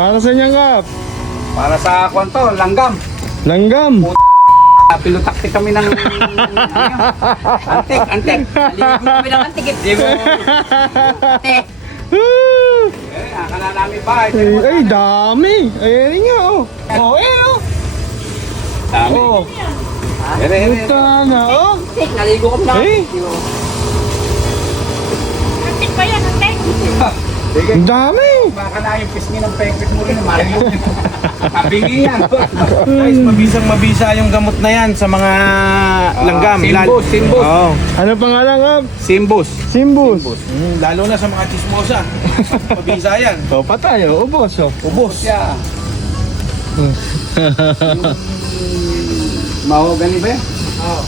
Para sa inyo, Kap? Para sa kwanto, langgam. Langgam. Pinutaktik kami ng antik. Aligo kami ng antik. Antik. Akala namin ba? Ay, dami. Ayan nga, oh. Oh, oh. Dami. Oh. Ere. Puta na, oh. Antik. Naligo kami ng Eh. antik. Antik pa yan, antik. Sige. Ang dami. Baka na yung pisngi ng pekpek mo rin. Mario. Kabingi yan. Guys, mabisa yung gamot na yan sa mga langgam. Simbus. Oo. Ano pangalan, Kap? Simbus. Simbus. Lalo na sa mga chismosa. Mabisa yan. Oh, patay, oh. Ubos, oh. Ubos. Yeah. Mahogany ba yan? Oo.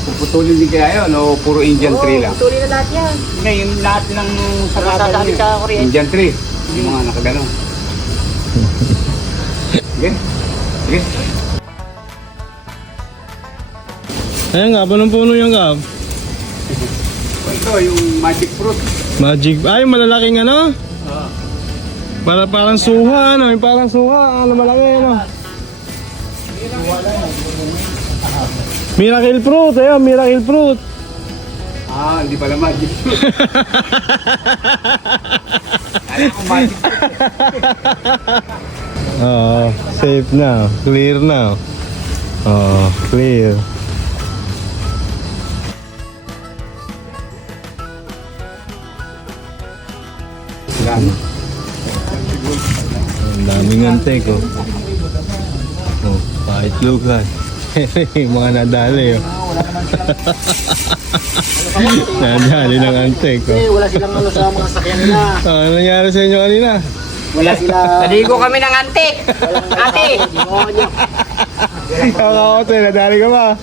Puputulin din kaya yun o puro Indian tree lang? Tuloy na lahat yan. Ngayon lahat ng Sasabi sa kuryente. Indian tree. Yung mga nakaganon. Sige. Sige. Ayan nga, punong-puno yung, Kap. Ito yung magic fruit. Magic. Ay, malalaking ano? Parang suha, ano? Yung parang suha. Ano, malaki, ano? Miracle fruit, ayun, miracle fruit. Ah, hindi pala magic fruit. Kaya ko magic fruit. Oo, safe na. Clear na. Oo, clear. Ang daming antek, oh. Oh, paitlugan. Mga nadali, oh. Nadali ng antek, oh. Wala silang ano sa mga sakyan nila. Ano nangyari sa inyo kanina? Wala sila. Naligo kami ng antik. Ate. Kakakote, nadali ka ba?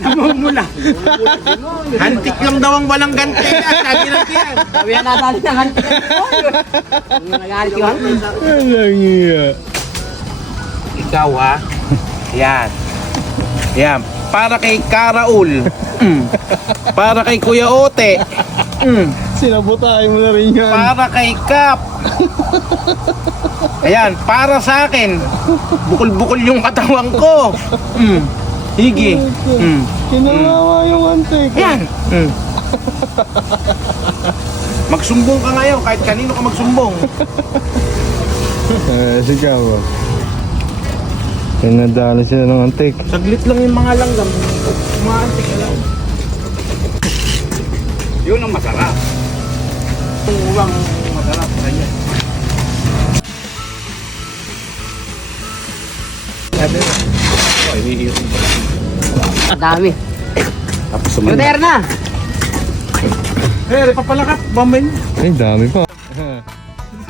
Namumula. Antik lang daw ang walang gante. Sabi lang yan. Sabi na nadali ng antik. Nagalit yung antik. Alang iya. Ikaw ha. Yan. Yan. Para kay Karaul. Para kay Kuya Ote. Sinabutahin mo na rin yan. Para kay Kap. Ayan, para sa akin. Bukol-bukol yung katawan ko. Higi. Kinawawa yung antek. Ayan. Magsumbong ka ngayon kahit kanino ka magsumbong. Sigaw. Pinadali sila ng antik. Saglit lang yung mga langgam. Mga antik lang. Yun ang masarap. Yung ulang masarap sa kanya. Ang dami. Tapos Yuter na. Eh, papalakat. Bambay niya. Ay, dami pa.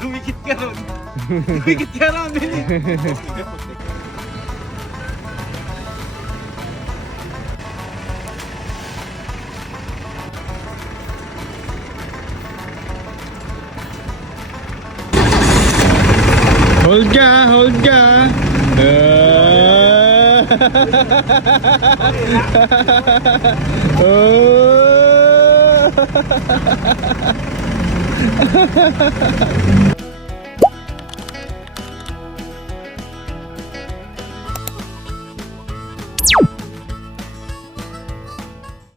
Lumikit ka ron. Lumikit ka ron. Hold ka, hold ka. Oh.